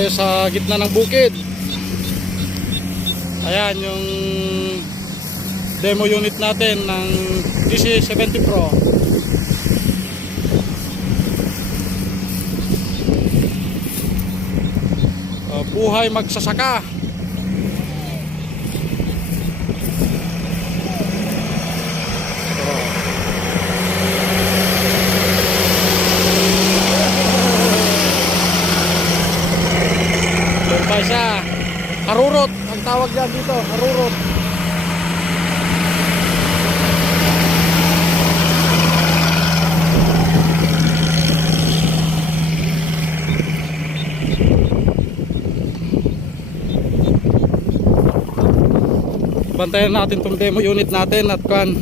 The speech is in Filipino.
tayo sa gitna ng bukid. Ayan yung demo unit natin ng DC70 Pro. Buhay magsasaka. Doon siya. Harurot ang tawag dyan dito. Harurot. Bantayan natin tong demo unit natin at kan